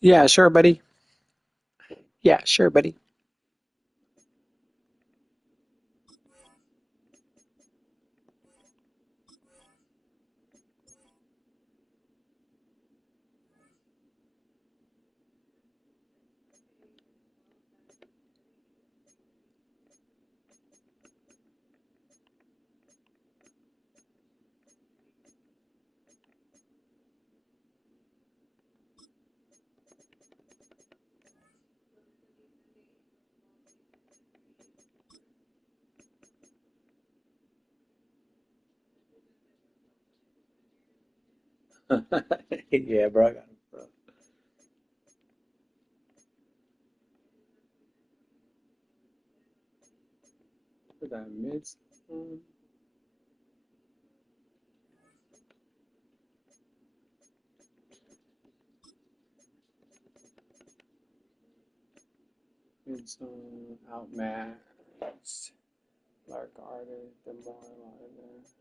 Yeah, sure, buddy. Yeah, sure, buddy. Yeah, bro, I got him, bro. Did I miss? Um, it's outmatched. Lark Artist, the more artist.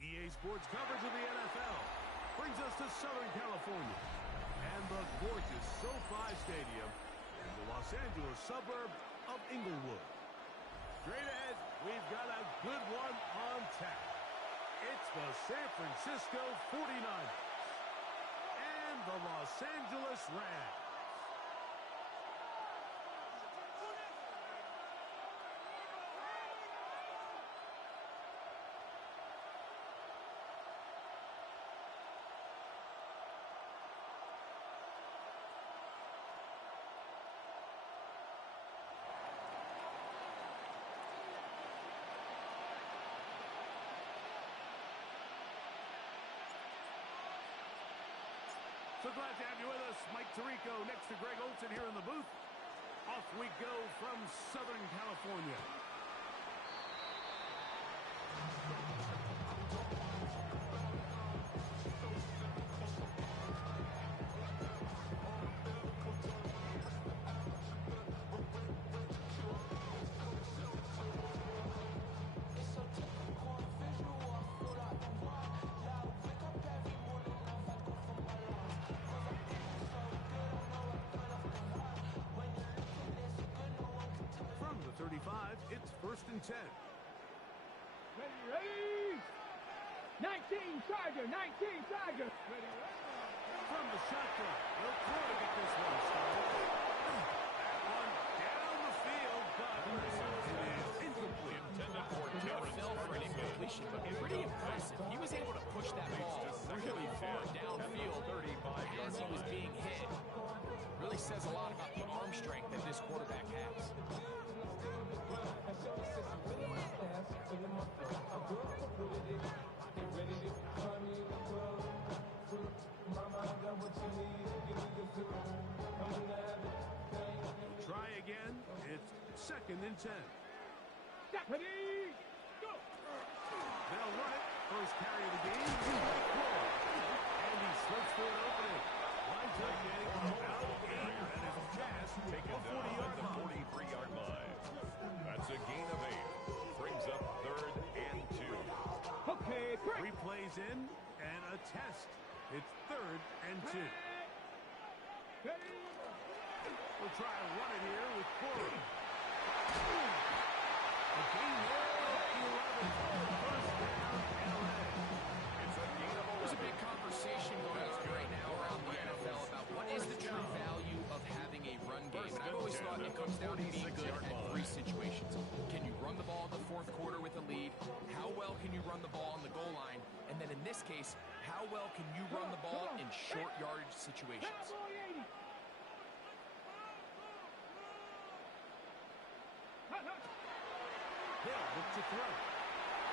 EA Sports coverage of the NFL brings us to Southern California and the gorgeous SoFi Stadium in the Los Angeles suburb of Inglewood. Straight ahead, we've got a good one on tap. It's the San Francisco 49ers and the Los Angeles Rams. So glad to have you with us. Mike Tirico next to Greg Olson here in the booth. Off we go from Southern California. From the 35, it's 1st and 10. Ready? 19 Tiger, 19 Tiger. Ready? From the shotgun, they'll throw to get this one started. That one down the field, but it is incomplete. It fell for an incompletion, but pretty impressive. He was able to push that ball really far downfield as he was being hit. Really says a lot about the arm strength that this quarterback has. 2nd and 10. Ready, go! They'll run it. First carry of the game. And he slips for an opening. Winds up getting about 8. And his pass Taken a down 40-yard at the 43-yard line. That's a gain of 8. Brings up 3rd and 2. Okay, quick! Replays in and a test. It's 3rd and 2. Ready, We'll try to run it here with Corey. A gain there of 11. First down and 11. It's a gain of 11. There's a big conversation going on right now around the NFL about what is the true value of having a run game. And I've always thought it comes down to being good at 3 situations. Can you run the ball in the 4th quarter with a lead? How well can you run the ball on the goal line? And then in this case, how well can you run the ball in short yardage situations? Cowboy 80! Hill looks to throw.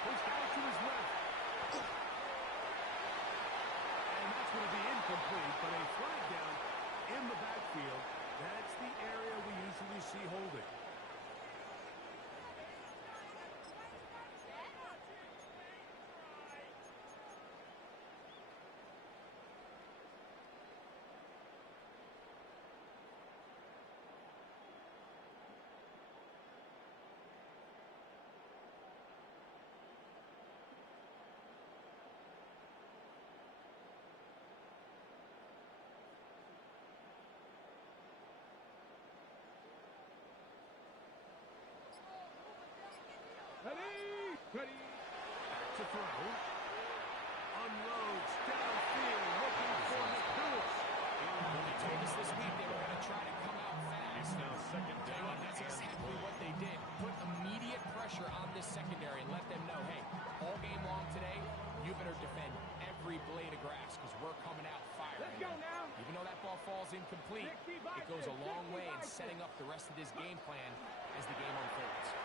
Pushed out to his left. And that's going to be incomplete, but a flag down in the backfield. That's the area we usually see holding. Ready, ready! Back to throw. Unloads downfield looking for McCool. They told us this week they were going to try to come out fast. It's now 2nd down. That's exactly what they did. Put immediate pressure on this secondary and let them know, hey, all game long today, you better defend every blade of grass because we're coming out firing. Let's go now! Even though that ball falls incomplete, it goes a long way in setting up the rest of this game plan as the game unfolds.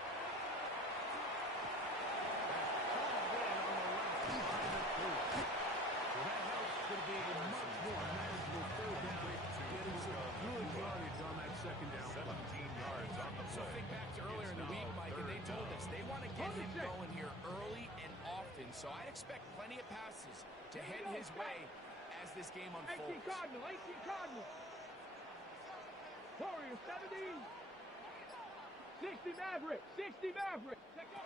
Well, that helps to be a much more manageable 3rd down. Getting some good yardage on that 2nd down. 17 yards on the So play. think back to earlier in the week, Mike, and they told us they want to get him going here early and often. So I'd expect plenty of passes to head his way as this game 18 unfolds. Cardinal, 18 Cardinal! Warrior 70! 60 Maverick, 60 Maverick! Let's go!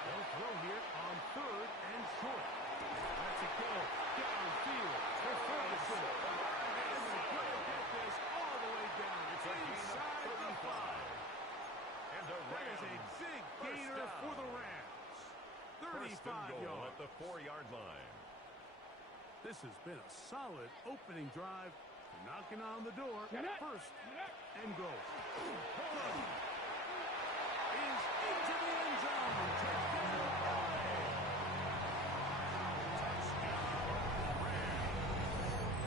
They'll throw here on 3rd and short. That's a go. Downfield for Ferguson. And they're going to get this all the way down. It's inside the 5. And the That is a Rams. big First gainer down. for the Rams. First and 35 goal yards. at the 4-yard line. This has been a solid opening drive. Knocking on the door. Get it. First and goal. Is into the end zone. Touchdown.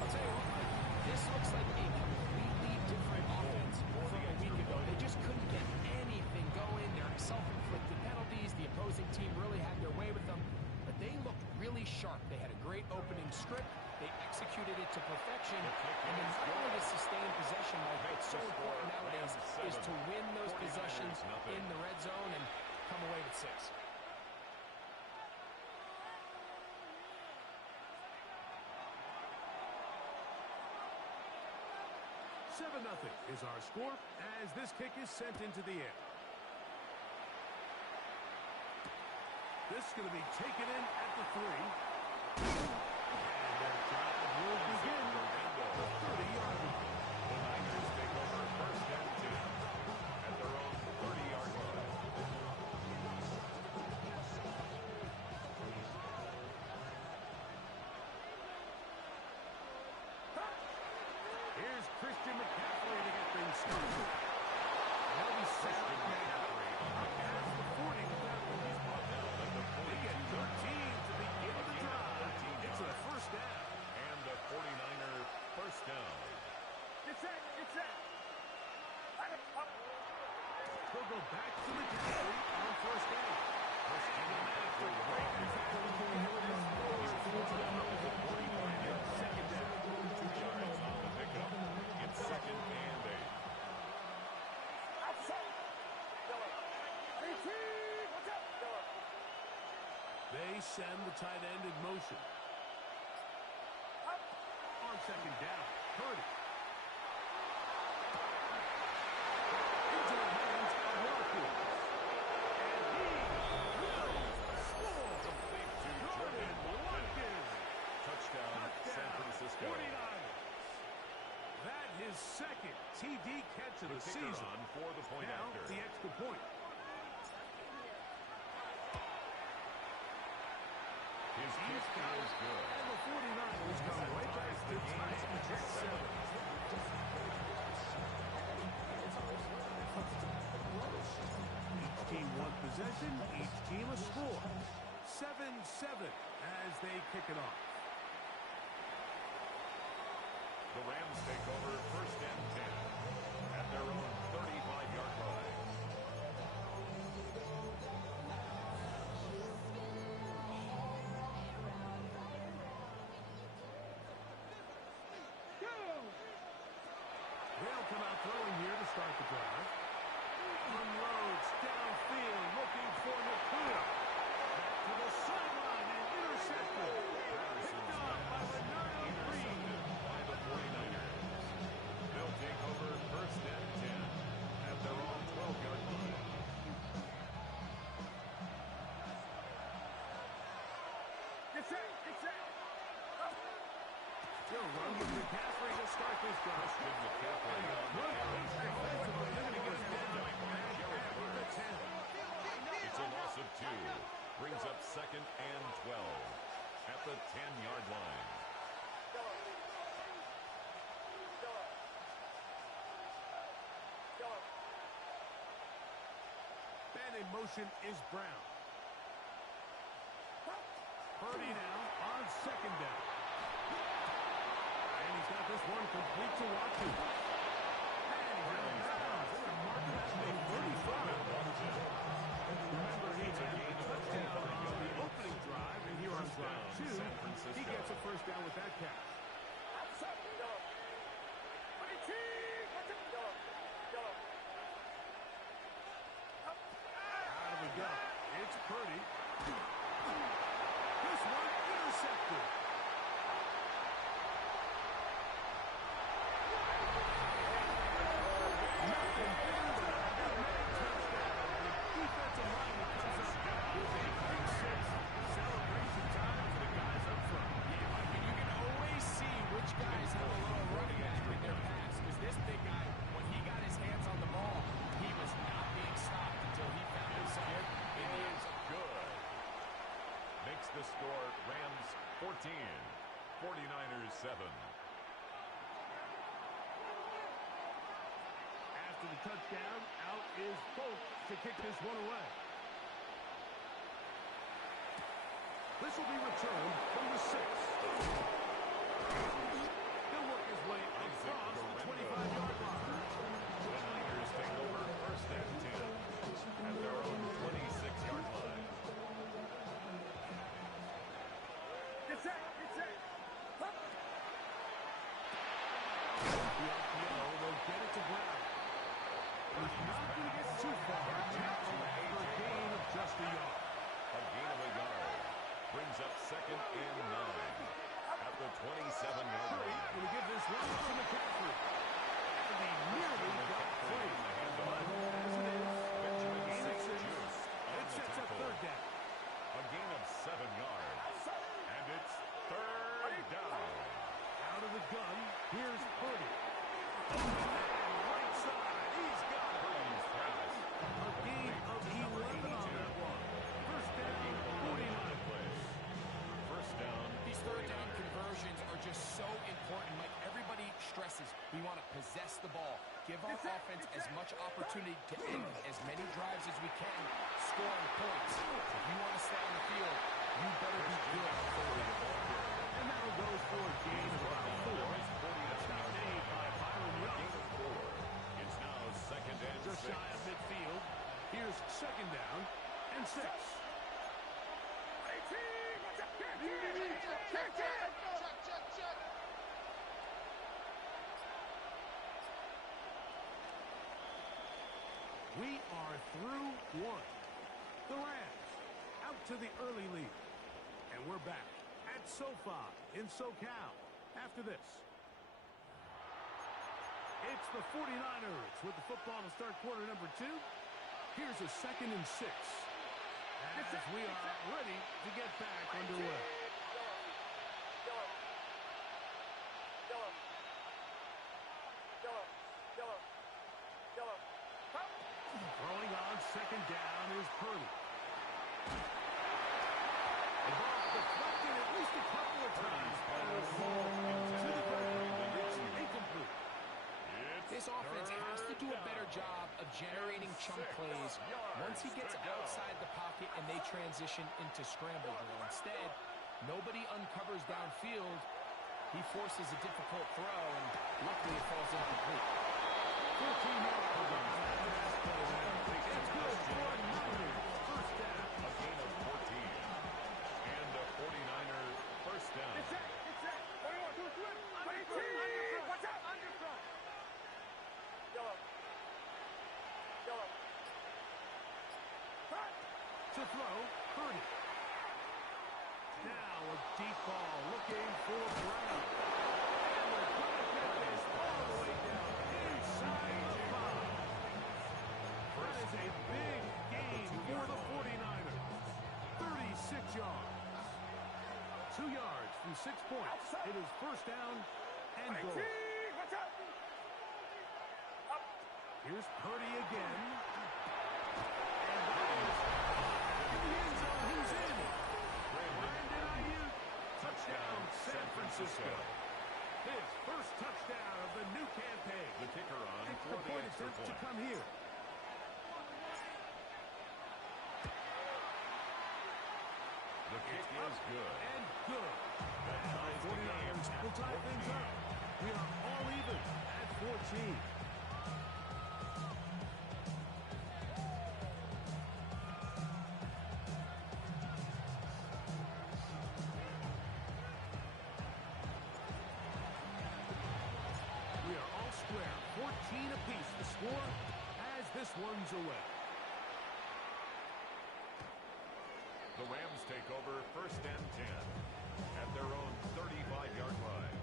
I'll tell you what, Mike, this looks like a completely different offense from a week ago. They just couldn't get anything going. They're self-inflicted penalties. The opposing team really had their way with them. But they looked really sharp. They had a great opening script. They executed it to perfection. And then not only to sustain possession, Mike, but so important nowadays is to win those possessions in the red zone and come away with 6. 7-0 is our score as this kick is sent into the air. This is going to be taken in at the 3. And their drive will begin at the 30-yard line. The Niners take over 1st and 10 at their own 30-yard line. Here's Christian McCaffrey to get things started. He'll be set up now. Has the 40 to tackle. He's brought down at the 40. They get 13 to begin the drive. It's a first down. And the 49er first down. Get set, get set! He'll go back to McCaffrey on first down. First down after the break. Second down. 2 yards on the pickup. It's 2nd and 8. send the tight end in motion. On second down, Purdy. Into the hands of Watkins. And he will score. Complete to Jordan Watkins. Touchdown, San Francisco. 49ers. That his second TD catch of the season. On for the point Now after. the extra point. His kick is good. And the 49ers come right back to tie it at 7. Each team one possession, each team a score. 7-7 as they kick it off. The Rams take over first and 10 at their own 35-yard line. They'll come out throwing here to start the drive. Unloads downfield looking for Nakua. Back to the sideline and intercepted. Picked off by Bernardo Green. By the 49ers. They'll take over first and 10 at their own 12-yard line. Get set. Get set. He'll run with McCaffrey to start this drive. Christian McCaffrey on the carry. Defensively, they're going to get him down at the 10. It's a loss of 2. Brings up second and 12 at the 10-yard line. Man in motion is Brown. Purdy now on second down. And he's got this one complete to Watkins. And he's out of bounds. They're going to mark him at the 35. Remember, he had a touchdown on the opening drive, and here on drive 2, he gets a first down with that catch. Out of the gun, it's Purdy. This one intercepted. Nothing bigger than a automatic touchdown. The defensive lineman comes up with a pick six. Celebration time for the guys up front. Yeah, Mike, and you can always see which guys have a little running back in their pass. Because this big guy, when he got his hands on the ball, he was not being stopped until he found himself in the end zone. Good. Makes the score Rams 14, 49ers 7. After the touchdown, out is Folk to kick this one away. This will be returned from the 6. He'll work his way across the 25-yard line. The Niners take over first and 10 at their own 26-yard line. Get set. Get set. The RPO will get it to Brown. He's not going to get too far. Tackle for a gain of just a yard. A gain of a yard. Brings up second and 9 at the 27-yard line. Going to give this one to McCaffrey. And he nearly got free. But as it is, gain of 6. It sets up third down. A gain of 7 yards. And it's third down. Out of the gun, here's Purdy. Right side, he's got it. Purdy's pass. A gain of 11 on that one. First down, 49 plays. First down. These third down conversions are just so important. Like everybody stresses, we want to possess the ball. Give our offense as much opportunity to end as many drives as we can, scoring points. If you want to stay on the field, you better be good. And that'll go for a gain of about 4. That's now made by Byron Young. Gain of 4. It's now second and Just 6. shy of midfield. Here's second down and 6. We are through one. The Rams out to the early lead. And we're back at SoFi in SoCal after this. It's the 49ers with the football to start quarter number 2. Here's a 2nd and 6 as we are ready to get back underway. Throwing on 2nd down is Purdy. The ball deflected at least a couple of times. To the ground. It's incomplete. This offense has to do a better job of generating chunk plays once he gets outside the pocket and they transition into scramble drill. Instead, nobody uncovers downfield. He forces a difficult throw, and luckily it falls incomplete. 14 yards. It's good for Niners. First down. A gain of 14. And a 49er first down. It's set. 21, 2, 3. Underfront. Watch out. Underfront. To throw, Purdy. Now a deep ball looking for Brown. And we're going to get this all the way down inside the 5. That is a big gain for the 49ers. 36 yards. 2 yards from 6 points. It is first down and goal. Watch out. Here's Purdy again. And that is in the end zone. Who's in? Brandon Ayuk. Touchdown, San Francisco. His first touchdown of the new campaign. The kicker on Extra for the point extra attempt to point. come here. The kick is good. And good. That ties the game 49ers at will tie things 14. up. We are all even at 14. We are all square. 14 apiece the score as this one's away. The Rams take over first and 10 at their own 35-yard line.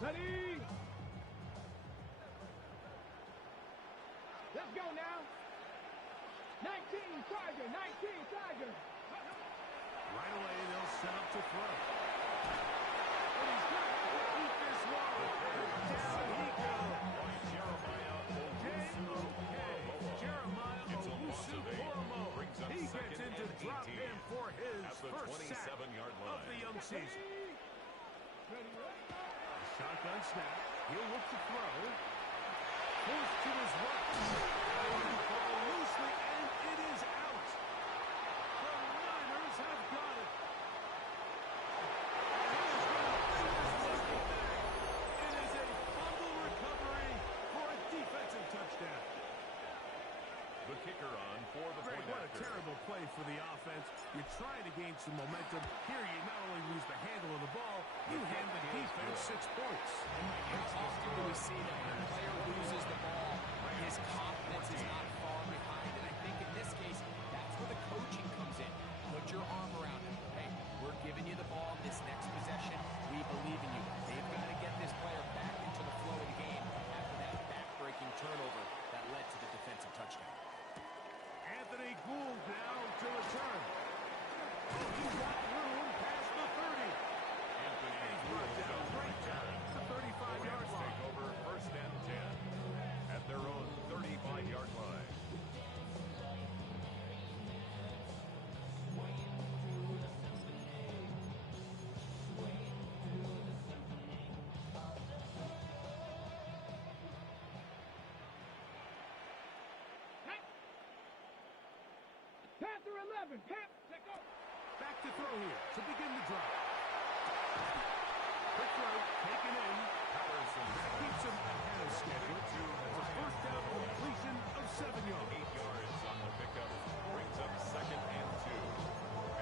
Ready? Let's go now. 19 Tiger. Right away, they'll set up to throw. And he's got to eat this one. Down he goes. By Jeremiah Jeremiah It's a loss of 8. Owusu-Koramoah. Brings up He gets second into and drop 18 in for his at the first sack 27-yard of line. the young season. Ready? Shotgun snap. He'll look to throw. Forced to his right. Ball loosely, and it is out. The Niners have got it. It is a fumble recovery for a defensive touchdown. The kicker on for the Greg, point what a after. terrible play for the offense. You're trying to gain some momentum. Here you not only lose the handle of the ball, you hand the defense 6 points. How often do we see that when a player loses the ball, his confidence is not far behind? And I think in this case, that's where the coaching comes in. Put your arm around him. Hey, we're giving you the ball this next possession. We believe in you. They've got to get this player back into the flow of the game after that back-breaking turnover that led to the defensive touchdown. Anthony Gould now to return. Oh, he's got room past the 30. Anthony He's brought Gould down on the right down return. to the 35-yard Rams line. take over first and 10 at their own 35-yard line. Panther 11. Check out. Back to throw here to begin the drive. Quick throw, taken in. Patterson Keeps him ahead of schedule. It's a first down completion of 7 yards. 8 yards on the pickup. Brings up second and 2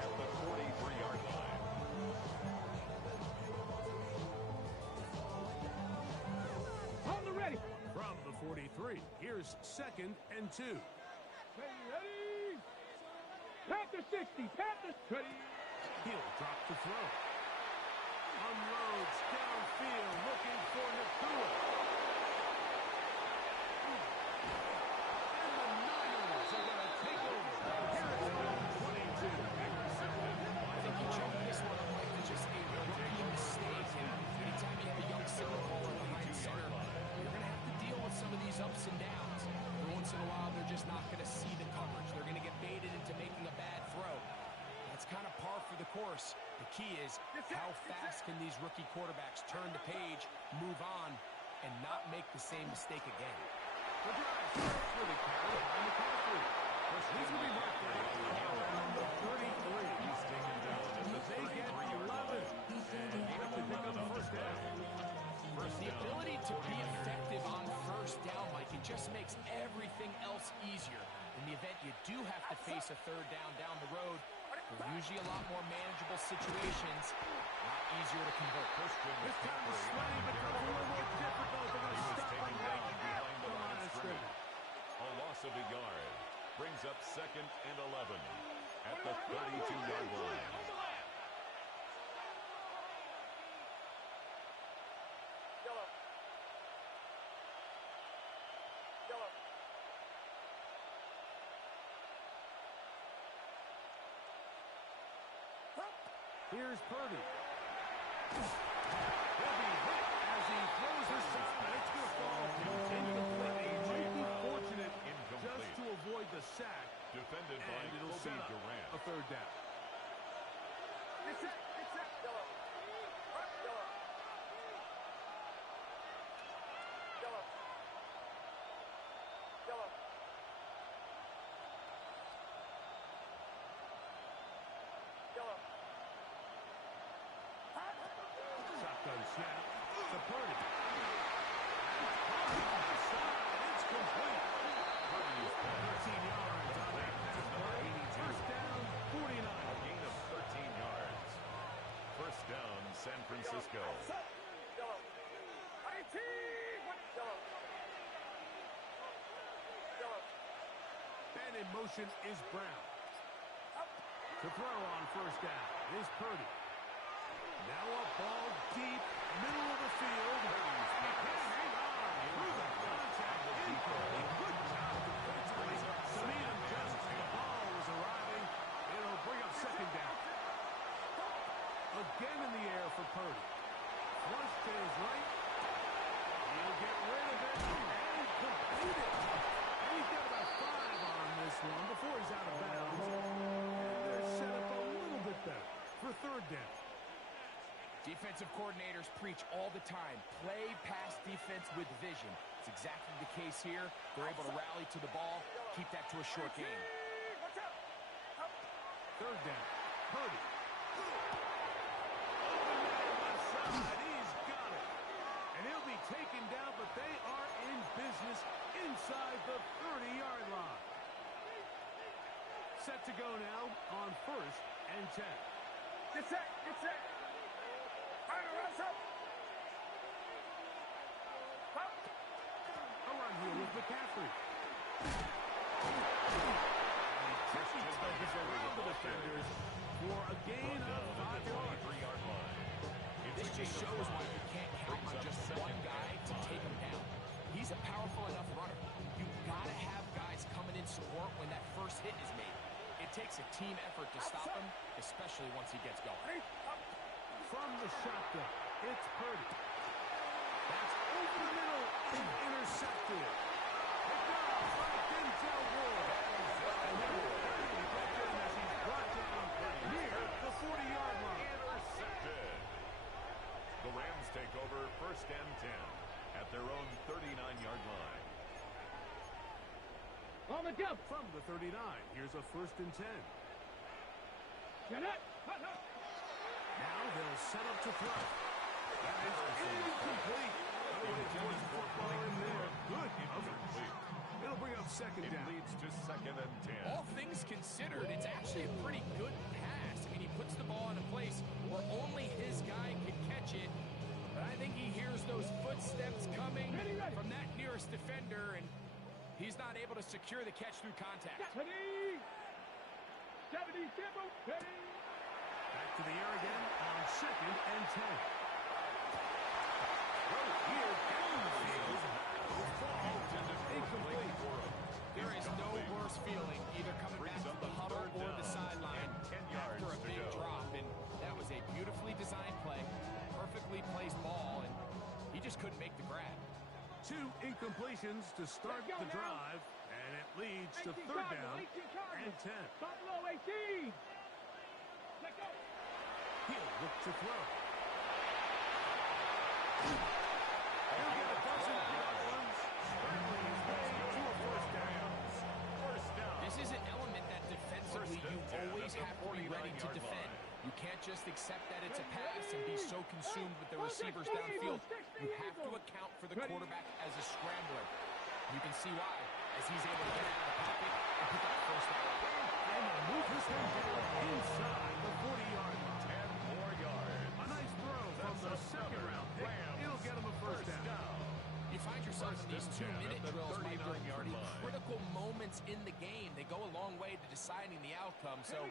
at the 43-yard line. 43. Here's 2nd and 2. Ready? Panther 60. Panther 20. He'll drop the throw. Unloads downfield, looking for Nakua. And the Niners are going to take over. Here it's home, 22. I think you chalk this one up like just a rookie mistake. And anytime you have a young center caller behind center, you're going to have to deal with some of these ups and downs. Every once in a while, they're just not going to see the coverage. They're going to get baited into making a bad throw. That's kind of par for the course. The key is how fast can these rookie quarterbacks turn the page, move on, and not make the same mistake again. The drive starts with a carry behind the McCaffrey. He's going to be marked down number 33. He's taken down at the They get 11. And quickly pick up the first down. The ability to be effective on first down, Mike, it just makes everything else easier. In the event you do have to face a third down the road, they're usually a lot more manageable situations, a lot easier to convert. This time the sweaty becomes a little more difficult. They're going to stop him behind the line of scrimmage. A loss of a yard brings up 2nd and 11 at the 32-yard line. Here's Purdy. He'll be hit as he throws this side. It's going to fall incomplete. He might be fortunate just to avoid the sack. Defended by And it'll set up Durant. a third down. Shotgun snap to Purdy. It's complete. 13 yards on that pass play. First down, 49. A gain of 13 yards. First down, San Francisco. And in motion is Brown. To throw on first down is Purdy. Now a ball deep, middle of the field. He can't hang on through the contact. Incomplete. Good job defensively to meet him just as the ball was arriving. It'll bring up second down. Again in the air for Purdy. Flush to his right. He'll get rid of it and complete it. And he's got about 5 on this one before he's out of bounds. And they're set up a little bit better for third down. Defensive coordinators preach all the time, play pass defense with vision. It's exactly the case here. They're able to rally to the ball, keep that to a short game. Third down, Purdy. Open man left side, he's got it. And he'll be taken down, but they are in business inside the 30-yard line. Set to go now on 1st and 10. Get set. A run here with McCaffrey. Around the defenders for a gain of 5 yards. 3-yard line. This just shows why you can't count on just one guy to take him down. He's a powerful enough runner. You've got to have guys coming in support when that first hit is made. It takes a team effort to stop him, especially once he gets going. From the shotgun, it's Purdy. That's over the middle and intercepted. Picked off by Denzel Ward. And now Purdy gets in as he's brought down near the 40-yard line. Intercepted. The Rams take over 1st and 10 at their own 39-yard line. On the jump. From the 39, here's a 1st and 10. Get it. Now they'll set up to throw. That is incomplete. Towards the football in there. Good coverage. It'll bring up second It down. leads to 2nd and 10. All things considered, it's actually a pretty good pass. I mean, he puts the ball in a place where only his guy can catch it. But I think he hears those footsteps coming from that near porous defender, and he's not able to secure the catch through contact. 70, 70, tempo, 70. Back to the air again on 2nd and 10. Right here down the field. Incomplete. There is no worse feeling either coming back to the huddle or the sideline after a big drop. And that was a beautifully designed play, perfectly placed ball, and he just couldn't make the grab. 2 incompletions to start the drive, and it leads to 3rd down and 10. Buffalo 18. Let go. He'll look to throw. He'll get a dozen out of that one. Scrambling his way to a 1st down. 1st down. This is an element that defensively you always have to be ready to defend. You can't just accept that it's a pass and be so consumed with the receivers downfield. You have to account for the quarterback as a scrambler. You can see why, as he's able to get out of the pocket and pick up 1st down. And they'll move this one down inside the 40-yard line. 10 more yards. A nice throw from the 2nd-round pick. It'll get him a 1st down. You find yourself in these 2-minute drills, Mike, during 39-yard pretty line. critical moments in the game. They go a long way to deciding the outcome, so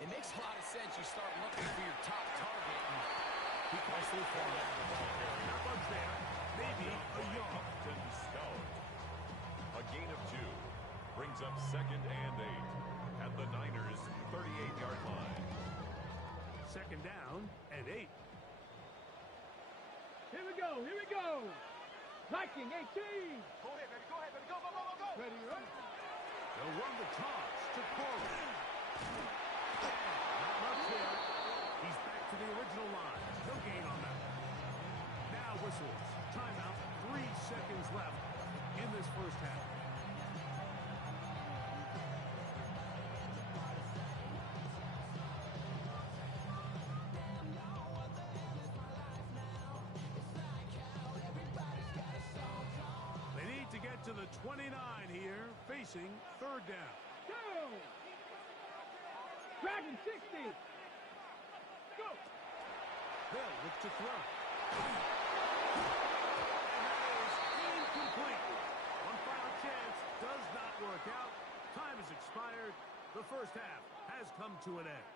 it makes a lot of sense. You start looking for your top target, and he comes through for him. Not much there. Maybe a yard. Upton Stout. A gain of 2 brings up 2nd and 8 at the Niners' 38-yard line. 2nd down and 8. Here we go. Here we go. Viking 18. Go ahead, baby. Go ahead, baby. Go, go, go, go, go. Ready, right? They'll run the toss to Corey. Not much there. He's back to the original line. No gain on that. Now whistles. Timeout. 3 seconds left in this 1st half. They need to get to the 29 here, facing 3rd down. Go. Dragon 60. Go. They'll look to throw. And that is incomplete. One final chance does not work out. Time has expired. The 1st half has come to an end.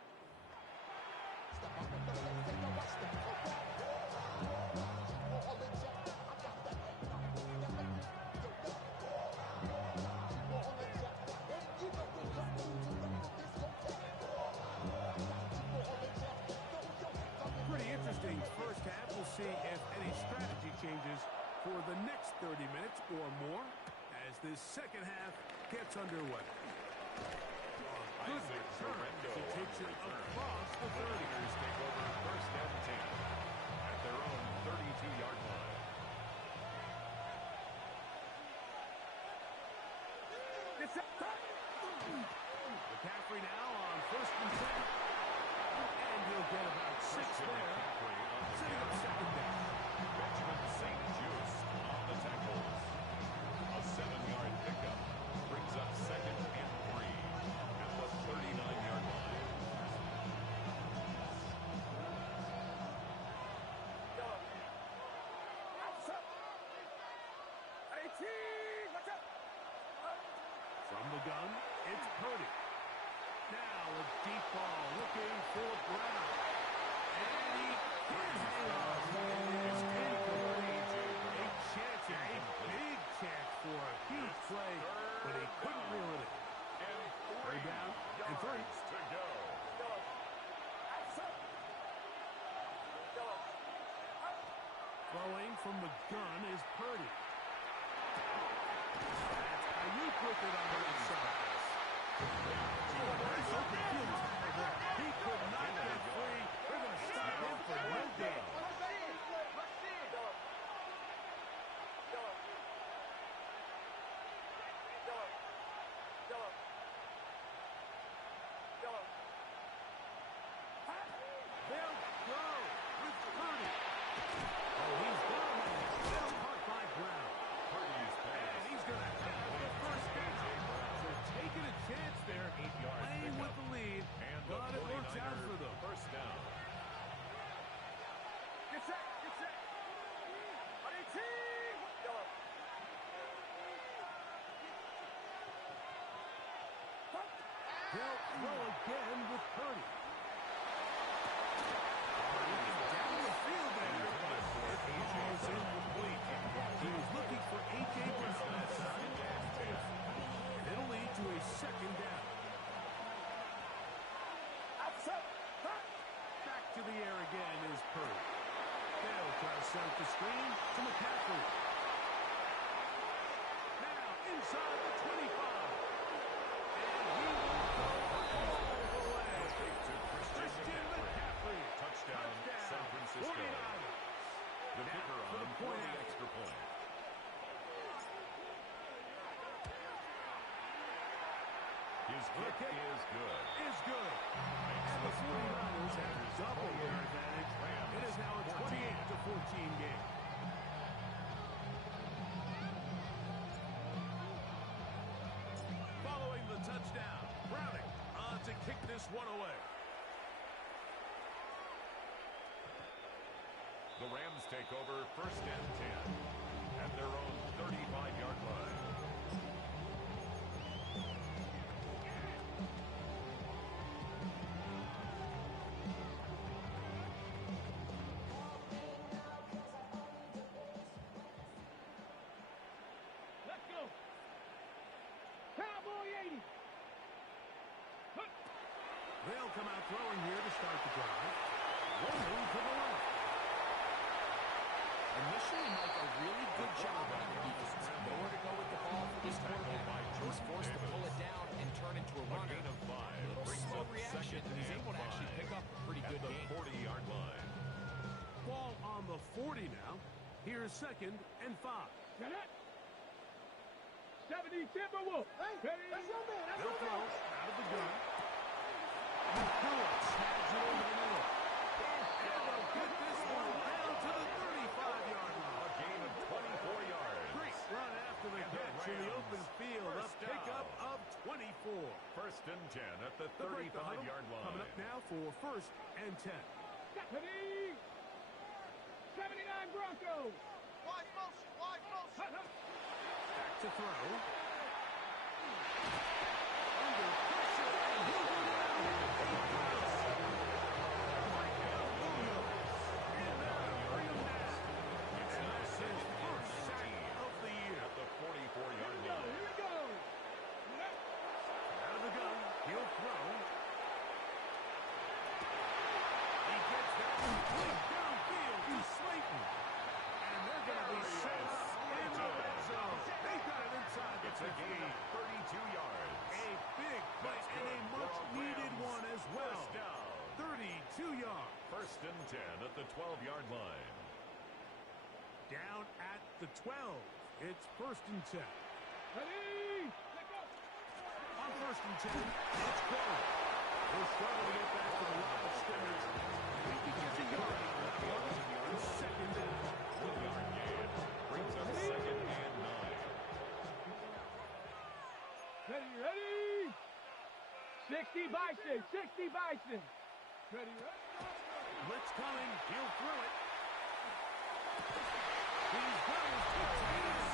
Pretty interesting 1st half. We'll see if any strategy changes for the next 30 minutes or more as this 2nd half gets underway. Good return as he takes it across the 30. Niners take over 1st and 10 at their own 32-yard line. McCaffrey now on 1st and 10. And he'll get about 6 there. Setting up 2nd down. Benjamin St. Just on the tackles. A 7-yard pickup brings up 2nd and 3 at the 39-yard line. From the gun, it's Purdy. Now a deep ball looking for Brown. And he can't hang on. It's incomplete. A chance, a big chance for a huge play, but he couldn't reel it in. And 3rd down and 3. to go. Throwing from the gun is Purdy. That's Ayuk with it on the inside. Nice open field tackle there. He could not get free. They're going to stop him for no gain. They'll go with Purdy. Oh, he's down there. That's caught by Brown. They'll throw again with Purdy. Down the field there. It goes incomplete. He was looking for A.J. Brown that time. It'll lead to a second down. Back to the air again is Purdy. They'll try to set up the screen to McCaffrey. Now inside the 25. And he will go all the way. To Christian McCaffrey. Touchdown, San Francisco. 49ers. The kicker for the on for point the after. extra point. His kick is good. Is good. And the 49ers have doubled their advantage. It is now a 28-14 game. Following the touchdown, Browning on to kick this one away. The Rams take over first and 10 at their own 35-yard line. Let's go. Cowboy 80. They'll come out throwing here to start the drive. Rolling to the left. Initially, Mike, a really good job on the defense. Nowhere to go with the ball for this quarterback. He was forced to pull it down and turn into a runner. Gain of 5 A little brings slow up reaction, second and he's and able to actually 5 pick up a pretty at good the game. 40-yard line. Ball on the 40 now. Here's second and 5. Got it. 70 Timberwolves. Hey, that's your man. That's They'll your throw man. out of the gun. Snags it over the middle. And they'll get this one down to the 35-yard line. A gain of 24 yards. Great run after the catch in the open field. A First pickup down. of 24. First and 10 at the They'll break the huddle. 35-yard line. Coming up now for first and 10. Ready. 79 Broncos. Wide motion, wide motion. Back to throw. Under pressure, and he'll go down. 8 pounds. Michael Williams. And that'll bring him down. And that's his first sack of the year. At the 44-yard line. Here we go. Out of the gun, he'll throw. He gets that complete downfield to Slayton. And they're going to be set up in the red zone. They got it inside the It's a gain of 32 yards. A big play and a much-needed one as well. First down. 32 yards. First and 10 at the 12-yard line. Down at the 12. It's first and 10. Ready. Let go. On first and 10, it's Crow. We're struggling to get back to the line of scrimmage. He gets a yard out of the run. Second down. 1-yard gain brings up second and 9. Ready. 60 Bison. 60 Bison. Ready. Blitz coming. He'll throw it. He's got his two-times.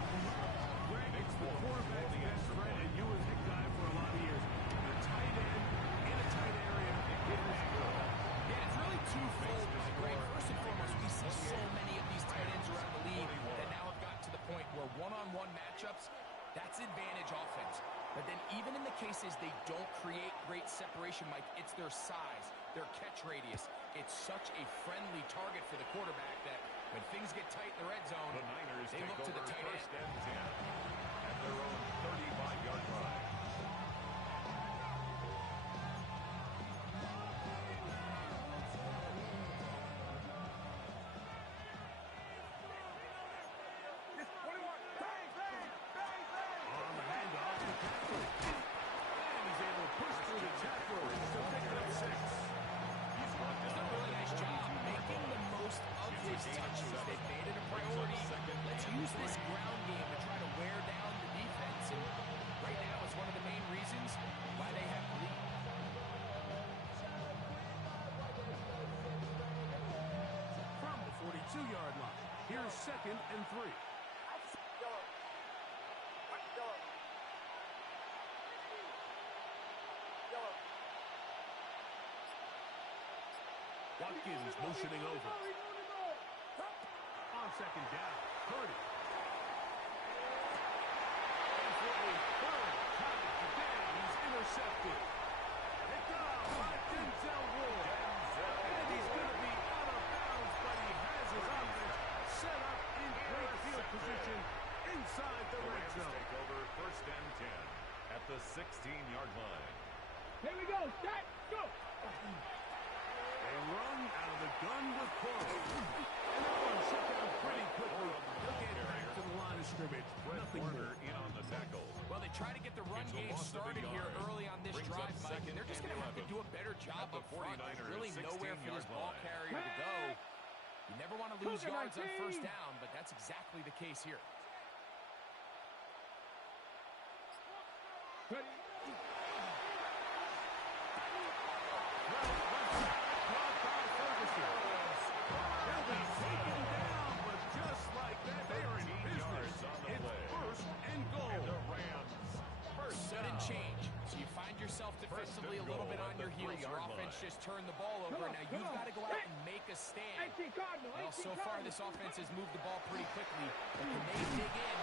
It's the quarterback's best friend, and you were the guy for a lot of years. The tight end in a tight area is good. Yeah, it's really twofold, Mike, right? First and foremost, we see so many of these tight ends around the league that now have gotten to the point where one-on-one matchups, that's advantage offense. But then even in the cases they don't create great separation, Mike, it's their size, their catch radius. It's such a friendly target for the quarterback that when things get tight in the red zone, The Niners they take look to over the tight end. first and 10 at their own 35-yard line. On the handoff to Patrick. And he's able to push through the tackle to pick up 6. He's brought He's done down a really nice job making the most of his touches. They've made it a priority. Let's use this ground game to try to wear down the defense. And right now, it's one of the main reasons why they have the lead. From the 42-yard line, here's second and 3. Watkins motioning over. On second down, Purdy. And for a third time today, he's intercepted. Picked up by Denzel Ward. And he's going to be out of bounds, but he has his offense set up in great field position inside the red zone. Take over first and 10 at the 16-yard line. Here we go. Start. Go. They run out of the gun with Cole. And that one shut down pretty quickly. They'll get back to the line of scrimmage. Nothing more. In on the tackle. Well, they try to get the run game started here early on this drive, Mike, and they're just going to have to do a better job up front. There's really nowhere for this ball carrier to go. You never want to lose yards on first down, but that's exactly the case here. Ready. They'll be taken down, but just like that, they are in business. It's first and goal. And the Rams first Sudden down. change. So you find yourself defensively a little bit on your heels. Your offense just turned the ball over. Now you've got to go out and make a stand. 18 Cardinal. Well, so far this offense has moved the ball pretty quickly. But can they dig in?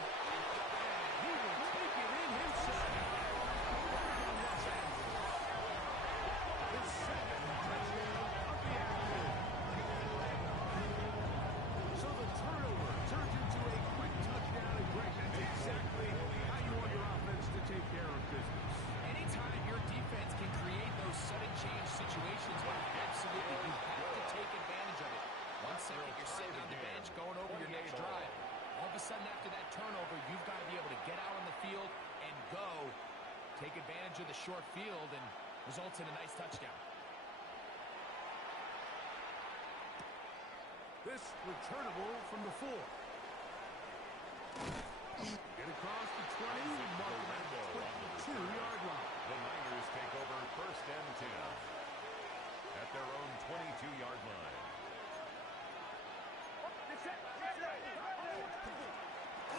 He will take it in himself. His second touchdown of the afternoon. So the turnover turns into a quick touchdown, and Greg, that's exactly how you want your offense to take care of business. Anytime your defense can create those sudden change situations, well, absolutely, you have to take advantage of it. 1 second, you're sitting on the bench going over your next drive. All of a sudden, after that turnover, you've got to be able to get out on the field and go. Take advantage of the short field and results in a nice touchdown. This returnable from the 4. Get across the 20 and mark him at the 22-yard line. The Niners take over first and 10 at their own 22-yard line.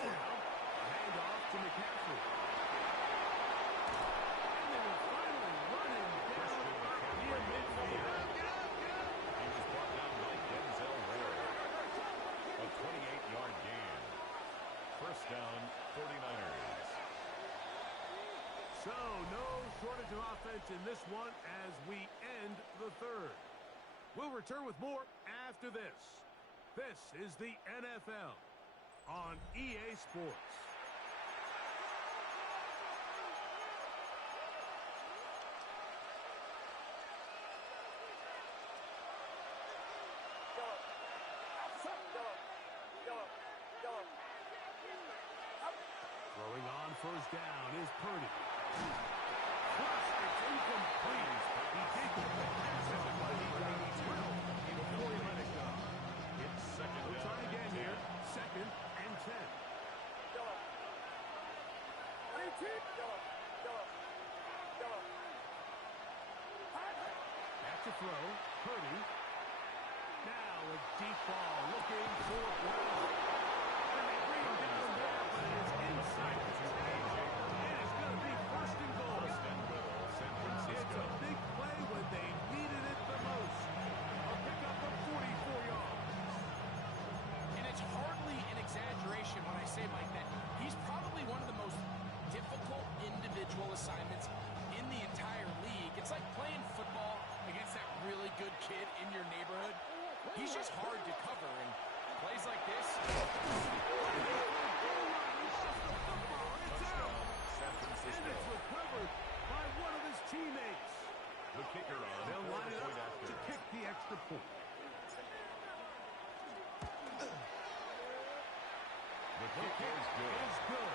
Handoff to McCaffrey. And they will finally run him down near midfield. He was brought down by Denzel Ward. A 28-yard gain. First down, 49ers. So, no shortage of offense in this one as we end the third. We'll return with more after this. This is the NFL on EA Sports. Throwing on first down is Purdy. Plus, it's incomplete. He did get the pass out, but he got drilled before he let it go. It's second We'll down. try again here. Second and 10. Back to throw. Purdy. Now a deep ball looking for Brown. And they bring him down there, but it's inside the 10. And it's going to be first and goal. First and goal, San It's Francisco. a big play when they needed it the most. A pickup of 44 yards. And it's hardly an exaggeration when I say, Mike, that he's probably one of the most difficult individual assignments in the entire league. It's like playing football against that really good kid in your neighborhood. He's just hard to cover, and plays like this. Touchdown, San And Francisco. it's recovered by one of his teammates. The kicker on They'll for line the it point up after. to kick the extra point. The kick is good. It's good.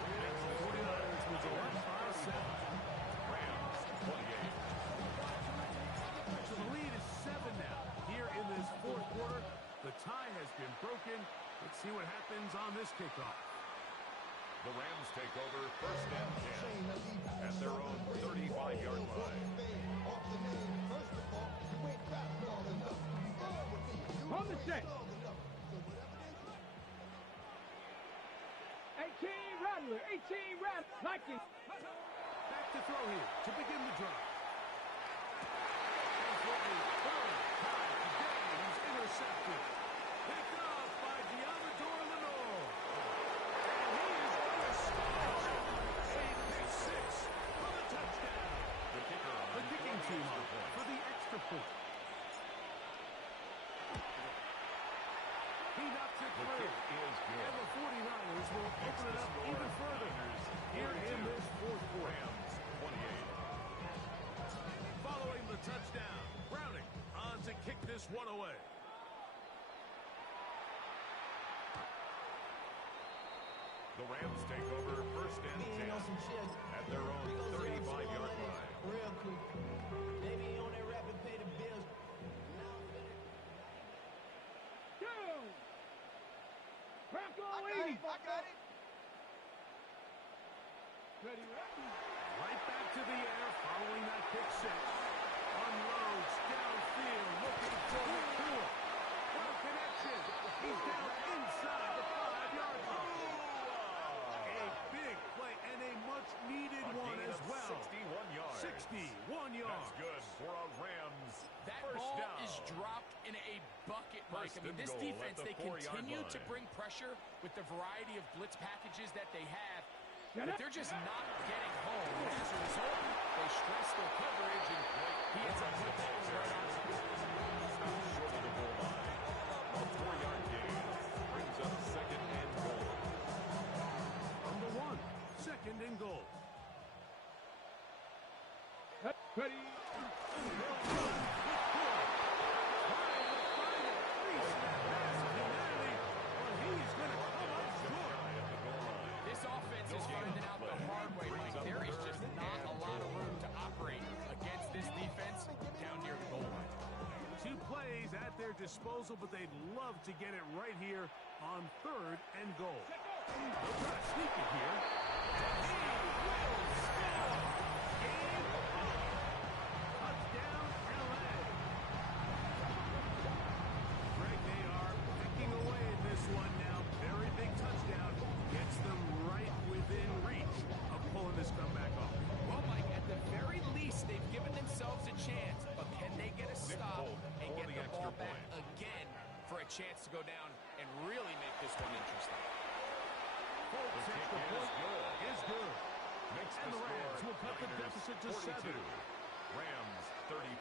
And the 49ers will go up by 7. Rams, 28. So the lead is 7 now. Here in this fourth quarter, the tie has been broken. Let's see what happens on this kickoff. The Rams take over first and 10 at their own 35-yard line. On the set. 18 Rattler. 18 Rattler. Nike. Back to throw here to begin the drive. And for a third time The kick is good. And the 49ers will open it up even further here in this fourth quarter. Rams 28. Following the touchdown, Browning on to kick this one away. The Rams take over first and 10 at their own 35-yard line. Real cool. They be on that rap and pay the bills. Bronco I Eady. got it. Ready, ready. Right back to the air following that pick six. Unloads downfield looking for the core. No connection. He's down inside the 5-yard line. A big play and a much-needed one gain as of well. 61 yards. 61 yards. That's good for a Rams That first ball down. is dropped in a bucket, Mike. First I mean, and this goal defense, at the they 4-yard continue to line. bring pressure with the variety of blitz packages that they have, but they're just not getting home. And as a result, they stress their coverage, and he ends up with that right on. Short of the goal line. A 4-yard gain brings up second and goal. From the 1, second and goal. Ready. This offense is finding out the hard way, Mike. There is just not a lot of room to operate against this defense down near the goal line. 2 plays at their disposal, but they'd love to get it right here on third and goal. They'll try to sneak it here. He will still gain touchdown, LA. Greg, they are picking away at this one now. Very big touchdown. Gets them right within reach of pulling this comeback off. Well, Mike, at the very least, they've given themselves a chance, but can they get a stop Folk and for get the the extra ball back point. again for a chance to go down and really make this one interesting? Folks, The it's kick the is point good. is good. Makes And the the Rams score will cut the Niners deficit to 42. 7. Rams 35.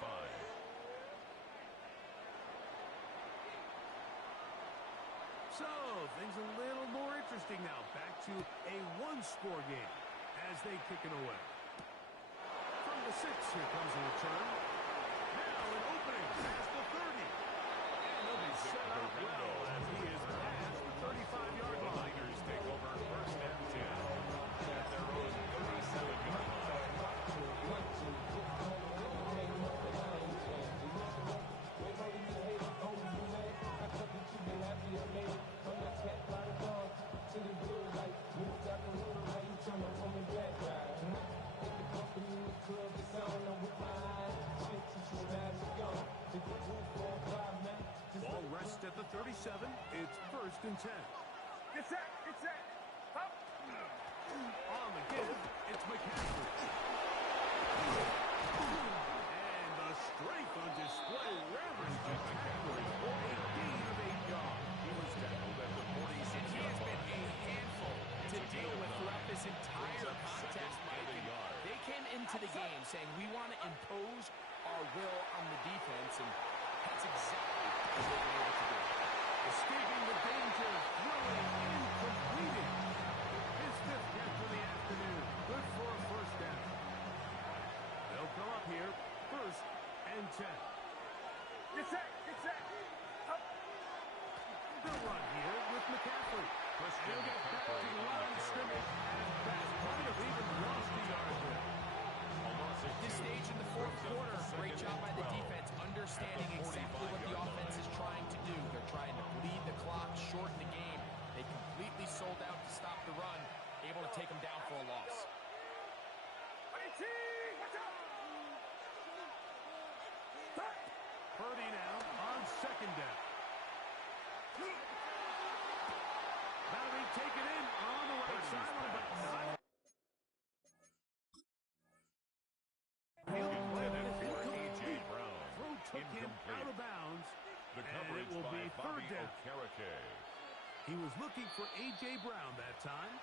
So, things a little more interesting now. Back to a one-score game as they kick it away. From the 6, here comes a return. Now an opening past the 30. And he'll be set up well as he is past the 35-yard The line. Niners take over first and 10 at their own 37-yard line. Ball rests at the 37. It's first and 10. Get set. Get set. Up. On the give, it's McCaffrey. And the strength on display. Reverend McCaffrey for a gain of 8 yards. He was tackled at the And he 46-yard has been line. a handful to deal with throughout this entire contest, Mike. And they came into the game saying, we want to impose our will on the defense, and that's exactly what they've been able to do. Escaping the danger, throwing and completing. His 5th catch of the afternoon. Good for a first down. They'll come up here, first and 10. Get set. Get set. Up. They'll run here with McCaffrey. Christian He'll get back to McCaffrey the on line the of carry. scrimmage, and that might have even lost a yard there. At this stage in the fourth quarter, great job by the defense, understanding exactly what the offense is trying to do. They're trying to bleed the clock, shorten the game. They completely sold out to stop the run, able to take them down for a loss. 18. Watch out. Purdy now on second down. That'll be taken in on the right sideline, but not. Fielding play that is For incomplete. A.J. Brown. Throw took him Incomplete. out of bounds. The And coverage it will by be Bobby third down. Okereke. He was looking for A.J. Brown that time.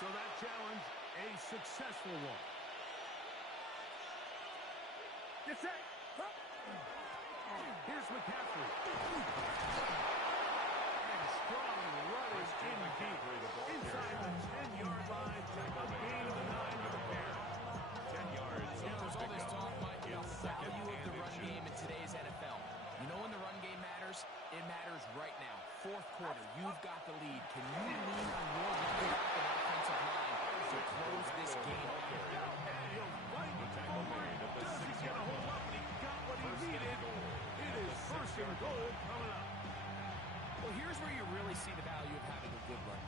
So that challenge, a successful one. Get set. Here's McCaffrey. And strong running in deep. Inside the 10-yard line. A gain of 9 for the pair. 10 yards. There's all this talk, Mike, about the Second value of the and run game in today's NFL. You know when the run game matters? It matters right now. Fourth quarter, you've got the lead. Can you lean on your running back and offensive line to close this game out? And he'll fight forward. Doesn't get a hold up, and he got what he needed. It is first and goal coming up. Well, here's where you really see the value of having a good run.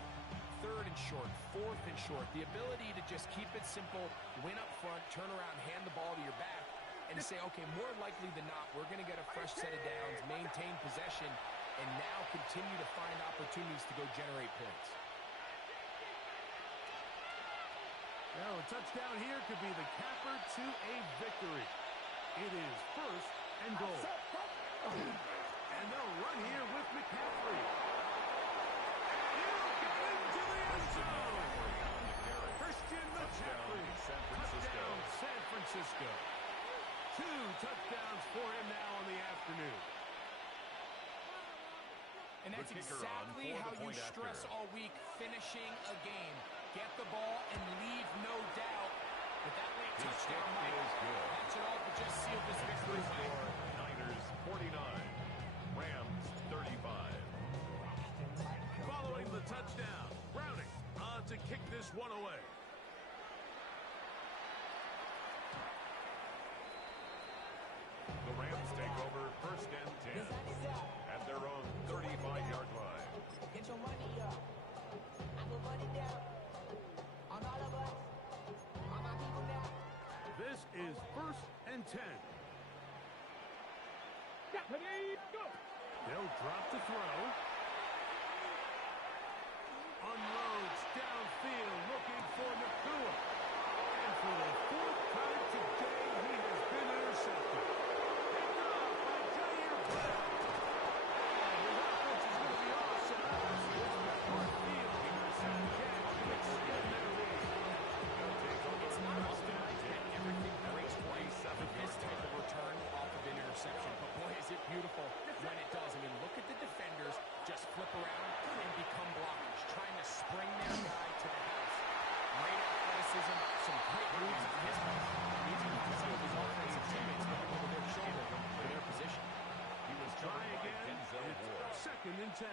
Third and short, fourth and short. The ability to just keep it simple, win up front, turn around, hand the ball to your back, and say, okay, more likely than not, we're going to get a fresh set of downs, maintain possession, and now continue to find opportunities to go generate points. Well, a touchdown here could be the capper to a victory. It is first and goal. And they'll run here with McCaffrey. And he'll get into the end zone. Christian McCaffrey. Touchdown, San Francisco. 2 touchdowns for him now on the afternoon. And that's The kicker on exactly for the how you point stress after. all week, finishing a game. Get the ball and leave no doubt. But that late touchdown, Mike, is good. that should all but just seal this victory. Score, Niners 49. Rams 35. Following the touchdown, Browning on to kick this one away. The Rams take over first and 10 at their own 35-yard line. Get your money up. I go money down. On all of us. On my people now. This is first and 10. Ready, go. They'll drop to throw. Unloads downfield looking for Nakua. And for the 4th time today, he has been intercepted. Picked off by Jair Bell. And his offense is going to be awesome. It's Pepper Field. And catch to extend their lead. It's not often like that everything breaks twice with this type of return off of an interception. But boy, is it beautiful when it does. I mean, look at the defenders just flip around and become blockers, trying to spring their guy to the house. Great athleticism, some great moves on his part. Even some of his offensive teammates looking over their shoulder for their position. He was Try covered by again. Denzel Ward. It's second and 10.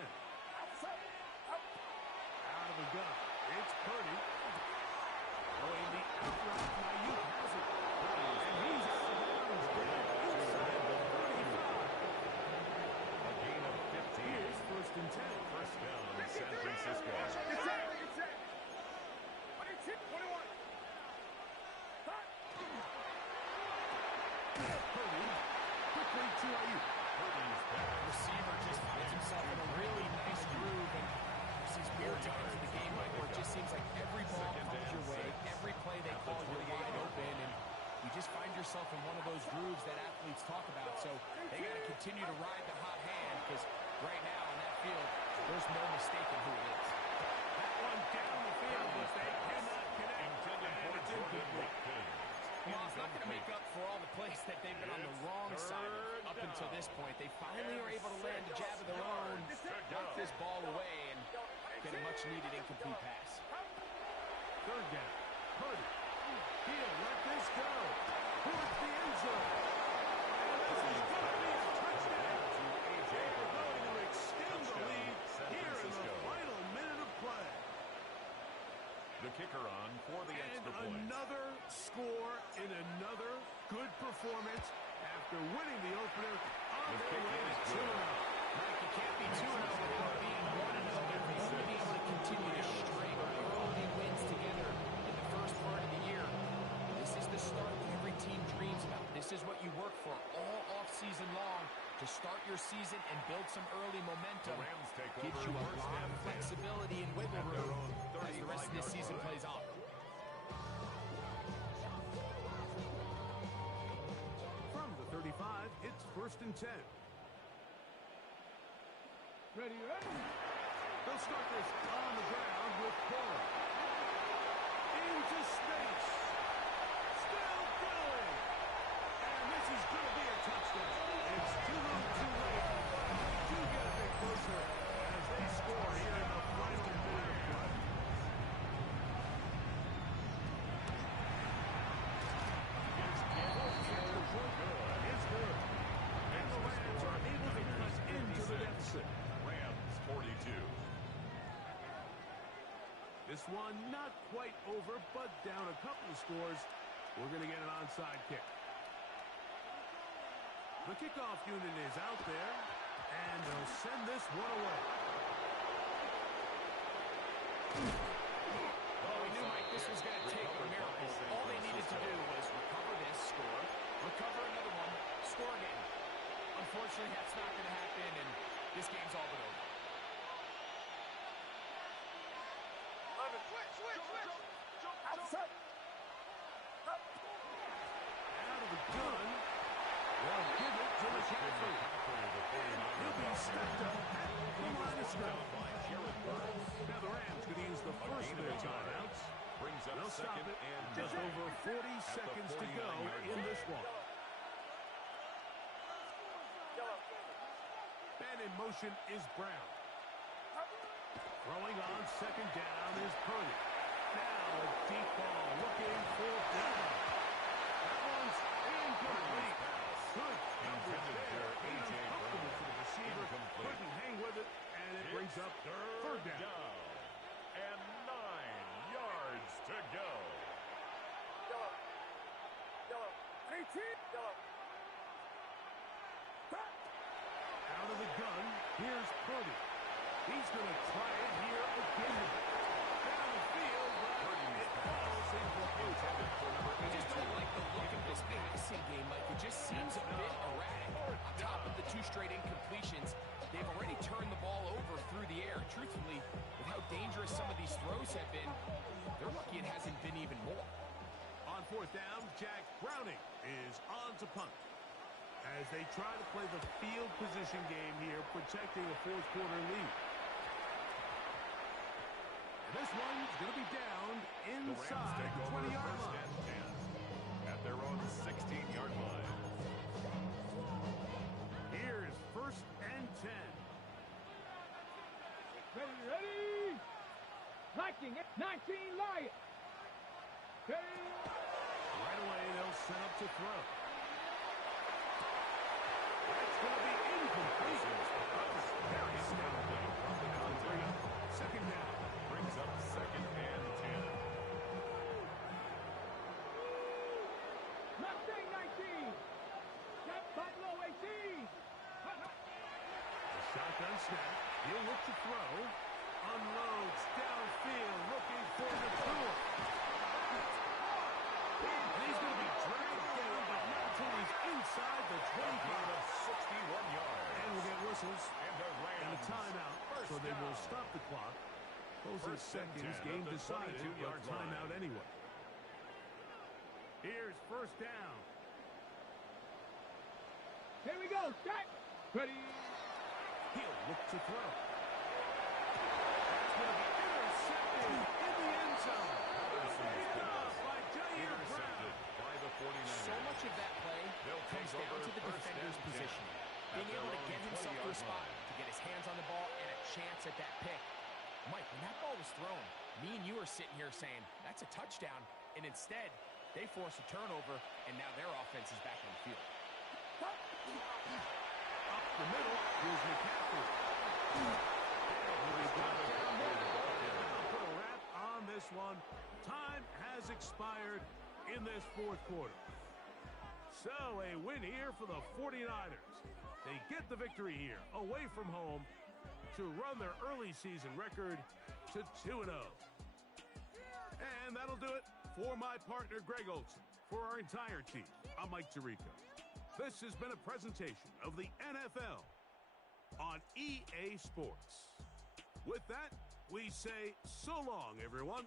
Out of the gun. It's Purdy. Going the out route. Ayuk has it. And he's out of bounds. Inside the 35. A gain of 15. Here's first and 10. First down, San Francisco. Purdy. Quickly to Ayuk. Purdy's back. Receiver just finds himself in a really nice groove, and there's these weird times in the game, Mike, where it just seems like every ball comes your way, every play they call you're wide open, and you just find yourself in one of those grooves that athletes talk about. So they got to continue to ride the hot hand, because right now on that field, there's no mistaking who it is. That one down the field, but they cannot connect. Intended for And it's Jordan incomplete. Watkins. Well, it's not going to make up for all the plays that they've been on the wrong side of up until this point. They finally are able to land a jab of their own, knock this ball away, and get a much-needed incomplete pass. Third down. Purdy. He'll let this go. Towards the end zone. And this is going to be a touchdown. They're going to extend the lead here in the final minute of play. The kicker on for the And extra point. another score in another good performance after winning the opener on The their kick way is to 2-0. good. Mike, you can't be 2-0 without being 1-0. They want to be able to continue to string early wins together in the first part of the year. This is the start that every team dreams about. This is what you work for all off-season long, to start your season and build some early momentum. The Rams take Gives over you a first lot and of 10 flexibility and wiggle at their room own as the rest of this 35-yard season line. plays on. From the 35, it's first and 10. Ready, ready. They'll start this on the ground with Cora. Into space. Still going. And this is going to be a this one not quite over, but down a couple of scores. We're going to get an onside kick. The kickoff unit is out there, and they'll send this one away. Well, we knew, Mike, this was going to take a miracle. All they needed to do was recover this, score, recover another one, score again. Unfortunately, that's not going to happen, and this game's all but over. Outside. Out of the gun. They'll give it to McCaffrey. He'll be stepped up at the line of scrimmage. Now the Rams going to use the first of their timeouts. They'll stop it just over 40 seconds to go in this one. And in motion is Brown. Throwing on second down is Purdy. Now a deep ball looking for Brown. That one's incomplete. Good coverage there. Uncomfortable for the receiver. Couldn't hang with it, and it brings up third down. And 9 yards to go. 18. Out of the gun, here's Purdy. He's going to try it here again. Down the field, but it falls incomplete. I just don't like the look of this passing game, Mike. It just seems a bit erratic. On top of the 2 straight incompletions, they've already turned the ball over through the air. Truthfully, with how dangerous some of these throws have been, they're lucky it hasn't been even more. On fourth down, Jack Browning is on to punt. As they try to play the field position game here, protecting a fourth quarter lead. And this one's going to be down inside the 20-yard line. At their own 16-yard line. Here's first and 10. Ready. Liking it. 19 Lions. Ready. Right away, they'll set up to throw. That's going to be incomplete. Very astounding. Bring up second down. Brings up second and 10. Mustang 19. Got Buffalo 18. The shotgun snap. He'll look to throw. Unloads downfield, looking for the tour. And he's going to be dragged down, but not until he's inside the 25. Of 61 yards. And we'll get whistles And the and a Rams. timeout, so they will stop the clock. Closing First and seconds, 10 game at the decided, 22-yard but timeout line. anyway. Here's first down. Here we go. Start. Ready. He'll look to throw. That's going to be intercepted in the end zone. Picked off by Jair Brown. Intercepted by the 49ers. So much of that play They'll comes take down over to the first defender's and 10 position. at Being able their to own get himself to a 20-yard spot, line. to get his hands on the ball, and a chance at that pick. Mike, when that ball was thrown, me and you are sitting here saying, that's a touchdown. And instead, they force a turnover, and now their offense is back on the field. Up the middle, here's McCaffrey. Put a wrap on this one. Time has expired in this fourth quarter. So a win here for the 49ers. They get the victory here, away from home, to run their early season record to 2-0. And that'll do it for my partner, Greg Olson. For our entire team, I'm Mike Tirico. This has been a presentation of the NFL on EA Sports. With that, we say so long, everyone.